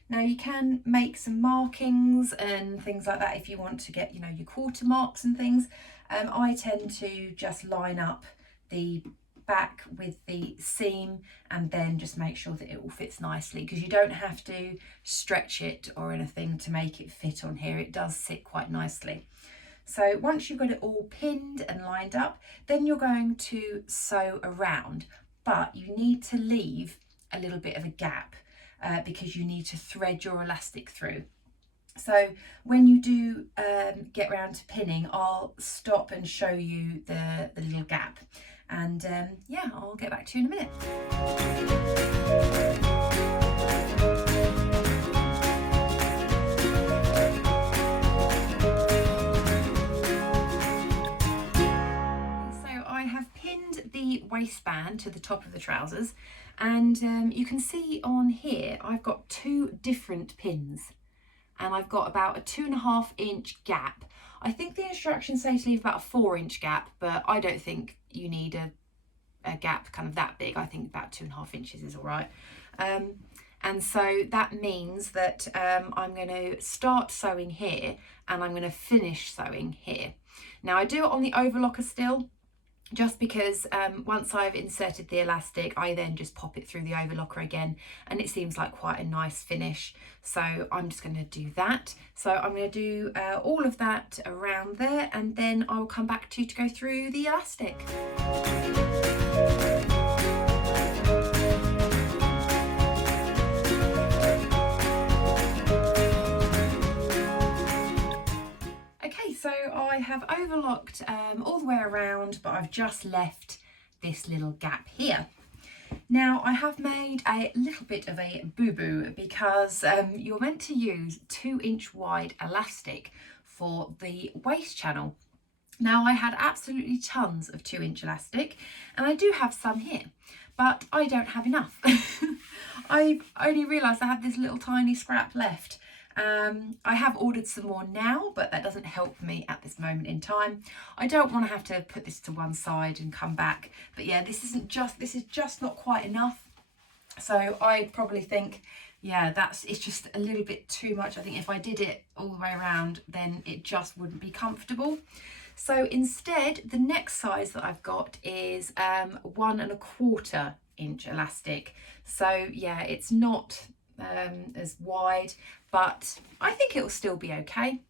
Now you can make some markings and things like that if you want to get, you know, your quarter marks and things. I tend to just line up the back with the seam and then just make sure that it all fits nicely, because you don't have to stretch it or anything to make it fit on here. It does sit quite nicely. So once you've got it all pinned and lined up, then you're going to sew around, but you need to leave a little bit of a gap because you need to thread your elastic through. So when you do get round to pinning, I'll stop and show you the little gap. And yeah, I'll get back to you in a minute. So I have pinned the waistband to the top of the trousers, and you can see on here I've got 2 different pins, and I've got about a 2.5 inch gap. I think the instructions say to leave about a 4 inch gap, but I don't think you need a gap kind of that big. I think about 2.5 inches is all right. And so that means that I'm going to start sewing here and I'm going to finish sewing here. Now I do it on the overlocker still, just because once I've inserted the elastic, I then just pop it through the overlocker again, and it seems like quite a nice finish. So I'm just going to do that. So I'm going to do all of that around there, and then I'll come back to you to go through the elastic. Okay, so I have overlocked all the way around, but I've just left this little gap here. Now I have made a little bit of a boo-boo because you're meant to use 2-inch wide elastic for the waist channel. Now I had absolutely tons of 2-inch elastic, and I do have some here, but I don't have enough. I've only realised I have this little tiny scrap left. I have ordered some more now, but that doesn't help me at this moment in time. I don't want to have to put this to one side and come back, but yeah, this is just not quite enough. So I probably think, yeah, it's just a little bit too much. I think if I did it all the way around, then it just wouldn't be comfortable. So instead, the next size that I've got is 1.25 inch elastic. So yeah, it's not as wide, but I think it will still be okay.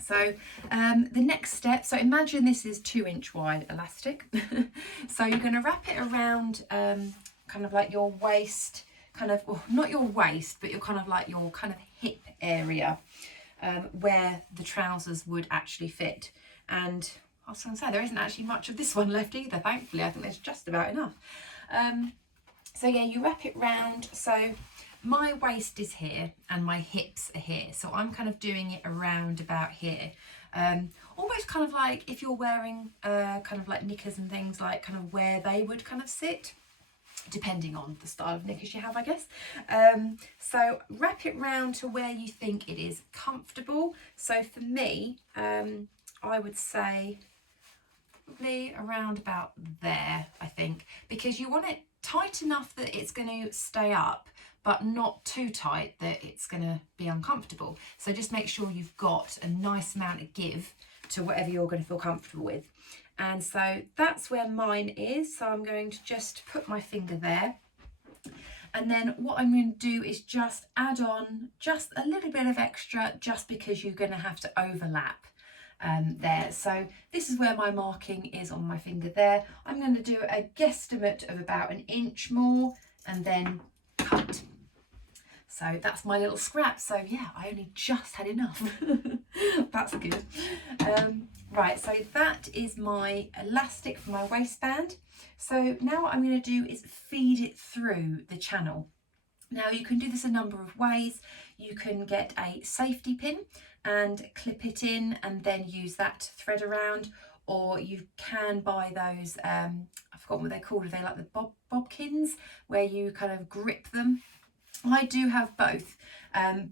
So the next step, so imagine this is 2-inch wide elastic. So you're going to wrap it around kind of like your waist, kind of, well, not your waist, but your kind of like your kind of hip area where the trousers would actually fit. And I was going to say, there isn't actually much of this one left either, thankfully. I think there's just about enough. So yeah, you wrap it round. So my waist is here and my hips are here. So I'm kind of doing it around about here. Almost kind of like if you're wearing kind of like knickers and things, like kind of where they would kind of sit, depending on the style of knickers you have, I guess. So wrap it round to where you think it is comfortable. So for me, I would say probably around about there, I think, because you want it tight enough that it's going to stay up, but not too tight that it's going to be uncomfortable. So just make sure you've got a nice amount of give to whatever you're going to feel comfortable with. And so that's where mine is. So I'm going to just put my finger there. And then what I'm going to do is just add on just a little bit of extra, just because you're going to have to overlap there. So this is where my marking is on my finger there. I'm going to do a guesstimate of about 1 inch more and then cut. So that's my little scrap. So yeah, I only just had enough. That's good. Right, so that is my elastic for my waistband. So now what I'm going to do is feed it through the channel. Now you can do this a number of ways. You can get a safety pin and clip it in and then use that to thread around, or you can buy those, I forgot what they're called, are they like the bobkins, where you kind of grip them? I do have both,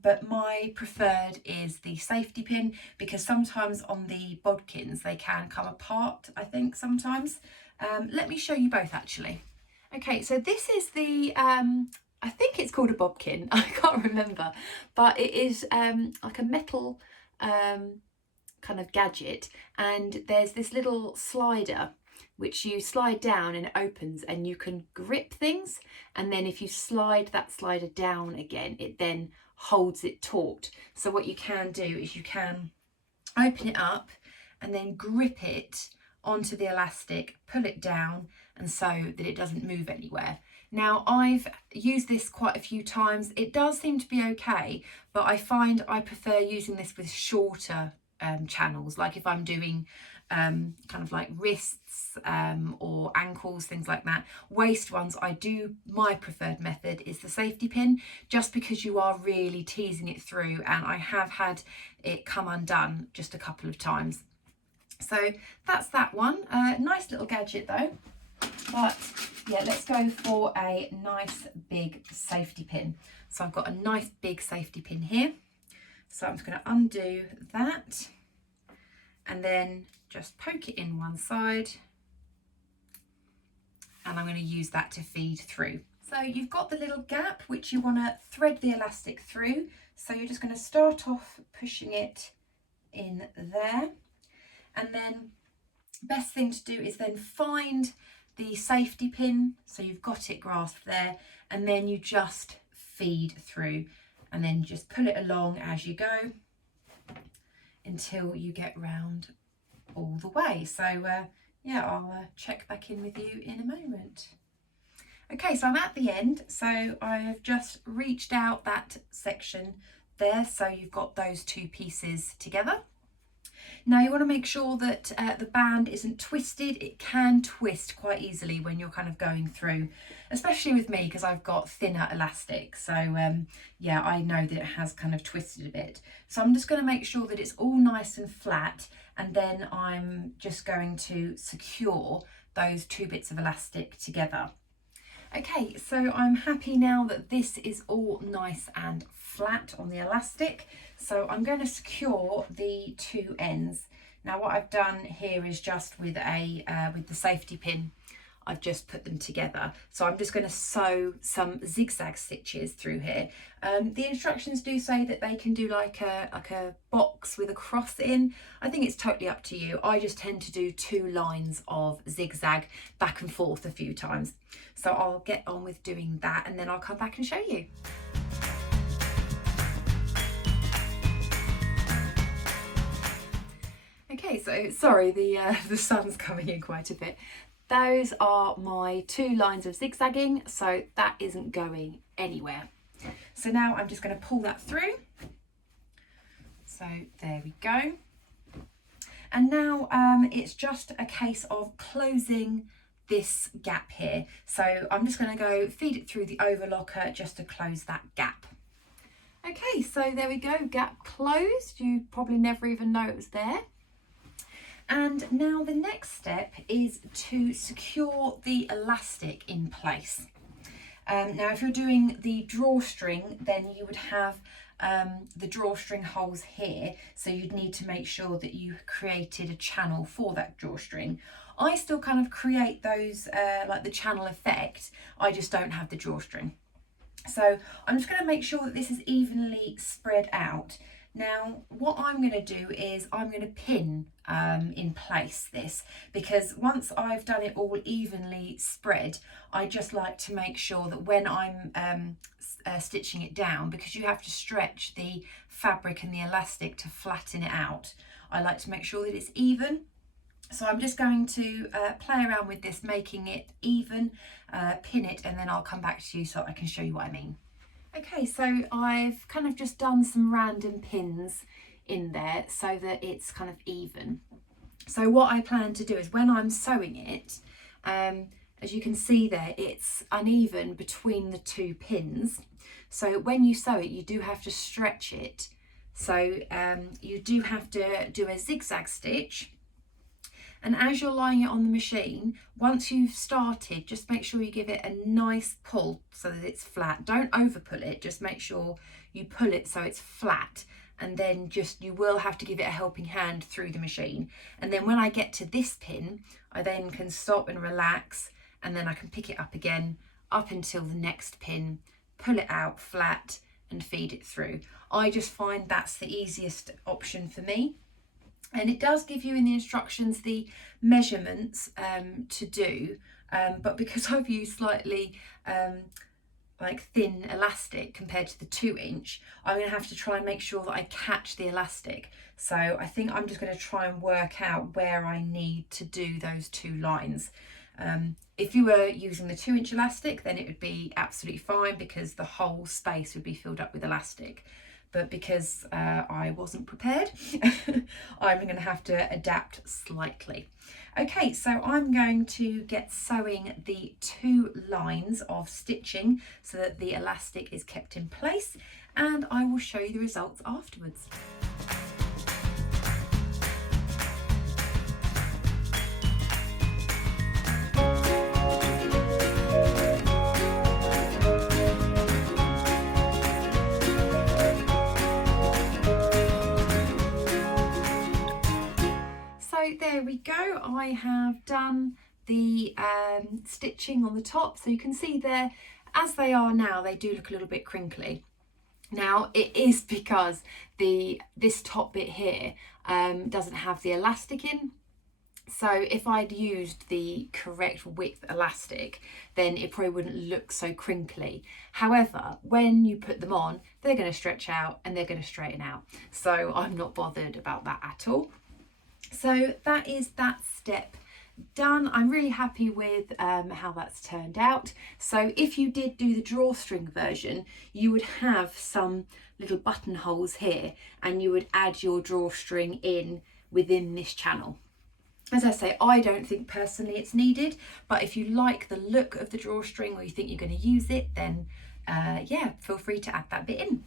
but my preferred is the safety pin, because sometimes on the bodkins they can come apart, I think sometimes. Let me show you both actually. Okay, so this is the, I think it's called a bobkin, I can't remember, but it is like a metal kind of gadget, and there's this little slider which you slide down and it opens and you can grip things, and then if you slide that slider down again, it then holds it taut. So what you can do is you can open it up and then grip it onto the elastic, pull it down, and so that it doesn't move anywhere. Now I've used this quite a few times. It does seem to be okay, but I find I prefer using this with shorter channels, like if I'm doing kind of like wrists or ankles, things like that. Waist ones, my preferred method is the safety pin, just because you are really teasing it through, and I have had it come undone just a couple of times. So that's that one. Nice little gadget though. But yeah, let's go for a nice big safety pin. So I've got a nice big safety pin here. So I'm just going to undo that and then just poke it in one side. And I'm going to use that to feed through. So you've got the little gap which you want to thread the elastic through. So you're just going to start off pushing it in there. And then best thing to do is then find the safety pin, so you've got it grasped there, and then you just feed through, and then just pull it along as you go until you get round all the way. So yeah, I'll check back in with you in a moment. Okay, so I'm at the end, so I've just reached out that section there, so you've got those two pieces together. Now you want to make sure that the band isn't twisted. It can twist quite easily when you're kind of going through, especially with me because I've got thinner elastic. So yeah, I know that it has kind of twisted a bit. So I'm just going to make sure that it's all nice and flat, and then I'm just going to secure those two bits of elastic together. Okay, so I'm happy now that this is all nice and flat on the elastic. So I'm going to secure the two ends. Now what I've done here is just with the safety pin, I've just put them together. So I'm just going to sew some zigzag stitches through here. The instructions do say that they can do like a box with a cross in. I think it's totally up to you. I just tend to do 2 lines of zigzag back and forth a few times. So I'll get on with doing that, and then I'll come back and show you. Okay, so sorry, the sun's coming in quite a bit. Those are my 2 lines of zigzagging, so that isn't going anywhere. So now I'm just going to pull that through. So there we go. And now it's just a case of closing this gap here. So I'm just going to go feed it through the overlocker just to close that gap. Okay, so there we go, gap closed. You probably never even know it was there. And now the next step is to secure the elastic in place. Now if you're doing the drawstring, then you would have the drawstring holes here, so you'd need to make sure that you created a channel for that drawstring. I still kind of create those like the channel effect, I just don't have the drawstring. So I'm just going to make sure that this is evenly spread out. Now what I'm going to do is I'm going to pin in place this, because once I've done it all evenly spread, I just like to make sure that when I'm stitching it down, because you have to stretch the fabric and the elastic to flatten it out, I like to make sure that it's even. So I'm just going to play around with this, making it even, pin it, and then I'll come back to you so I can show you what I mean. Okay, so I've kind of just done some random pins in there so that it's kind of even. So what I plan to do is when I'm sewing it, as you can see there, it's uneven between the 2 pins. So when you sew it, you do have to stretch it. So you do have to do a zigzag stitch. And as you're lying it on the machine, once you've started, just make sure you give it a nice pull so that it's flat. Don't over pull it, just make sure you pull it so it's flat. And then you will have to give it a helping hand through the machine. And then when I get to this pin, I then can stop and relax, and then I can pick it up again up until the next pin, pull it out flat and feed it through. I just find that's the easiest option for me. And it does give you in the instructions the measurements to do, but because I've used slightly like thin elastic compared to the 2-inch, I'm going to have to try and make sure that I catch the elastic. So I think I'm just going to try and work out where I need to do those 2 lines. If you were using the 2-inch elastic, then it would be absolutely fine because the whole space would be filled up with elastic. But because I wasn't prepared, I'm going to have to adapt slightly. Okay, so I'm going to get sewing the 2 lines of stitching so that the elastic is kept in place, and I will show you the results afterwards. So there we go, I have done the stitching on the top, so you can see there, as they are now, they do look a little bit crinkly. Now it is because this top bit here doesn't have the elastic in. So if I'd used the correct width elastic, then it probably wouldn't look so crinkly. However, when you put them on, they're going to stretch out and they're going to straighten out. So I'm not bothered about that at all. So that is that step done. I'm really happy with how that's turned out. So if you did do the drawstring version, you would have some little buttonholes here and you would add your drawstring in within this channel. As I say, I don't think personally it's needed, but if you like the look of the drawstring or you think you're going to use it, then yeah, feel free to add that bit in.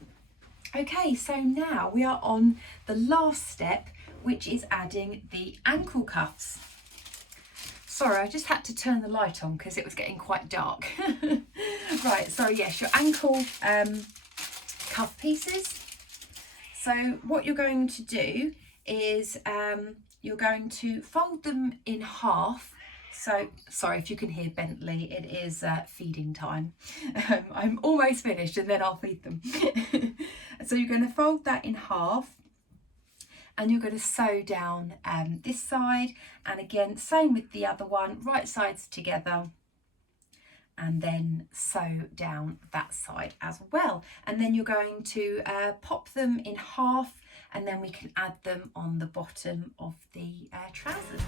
Okay, so now we are on the last step, which is adding the ankle cuffs. Sorry, I just had to turn the light on because it was getting quite dark. Right, so yes, your ankle cuff pieces. So what you're going to do is you're going to fold them in half. So, sorry if you can hear Bentley, it is feeding time. I'm almost finished and then I'll feed them. So you're going to fold that in half and you're going to sew down this side, and again, same with the other one, right sides together, and then sew down that side as well. And then you're going to pop them in half, and then we can add them on the bottom of the trousers.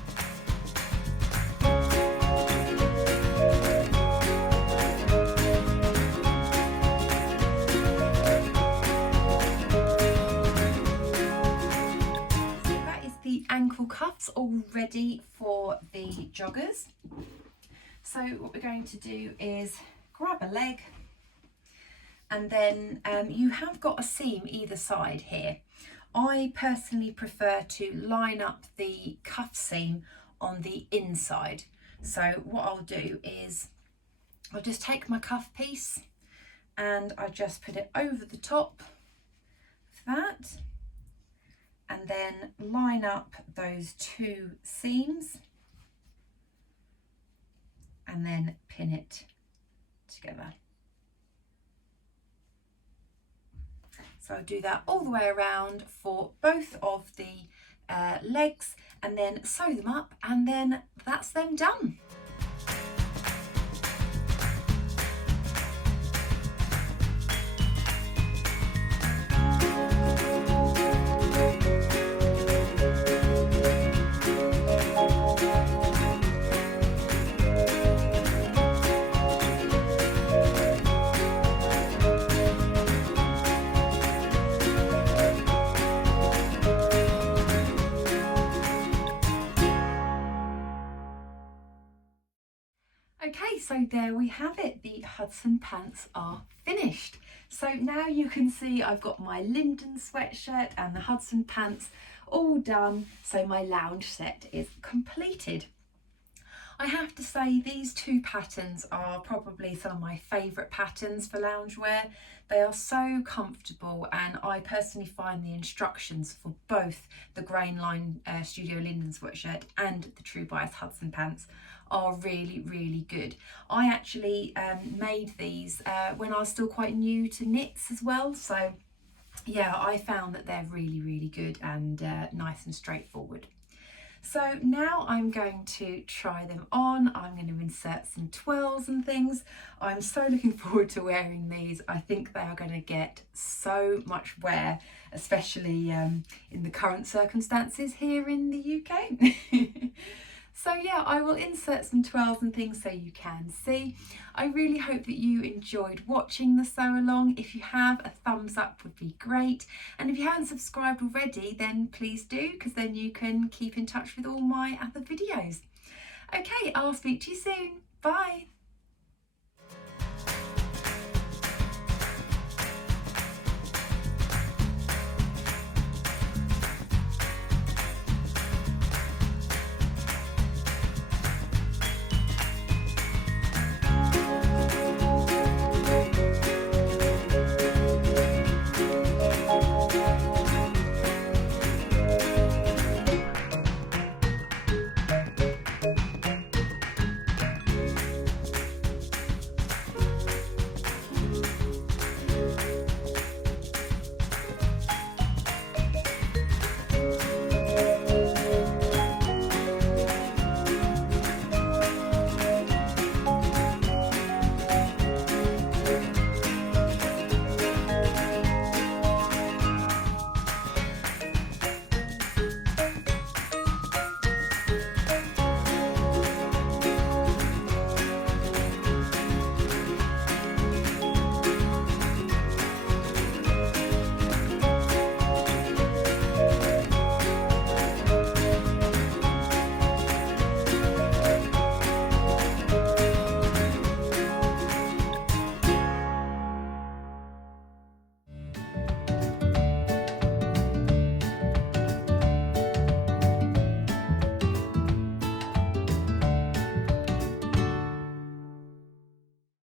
Ankle cuffs all ready for the joggers. So what we're going to do is grab a leg, and then you have got a seam either side here. I personally prefer to line up the cuff seam on the inside. So what I'll do is I'll just take my cuff piece and I just put it over the top of that, and then line up those 2 seams and then pin it together. So I'll do that all the way around for both of the legs, and then sew them up, and then that's them done. Okay, so there we have it. The Hudson pants are finished. So now you can see I've got my Linden sweatshirt and the Hudson pants all done. So my lounge set is completed. I have to say these 2 patterns are probably some of my favourite patterns for loungewear. They are so comfortable, and I personally find the instructions for both the Grainline Studio Linden sweatshirt and the True Bias Hudson pants are really, really good. I actually made these when I was still quite new to knits as well. So yeah, I found that they're really, really good and nice and straightforward. So now I'm going to try them on. I'm going to insert some twirls and things. I'm so looking forward to wearing these. I think they are going to get so much wear, especially in the current circumstances here in the UK. So yeah, I will insert some twirls and things so you can see. I really hope that you enjoyed watching the sew along. If you have, a thumbs up would be great. And if you haven't subscribed already, then please do, because then you can keep in touch with all my other videos. Okay, I'll speak to you soon. Bye.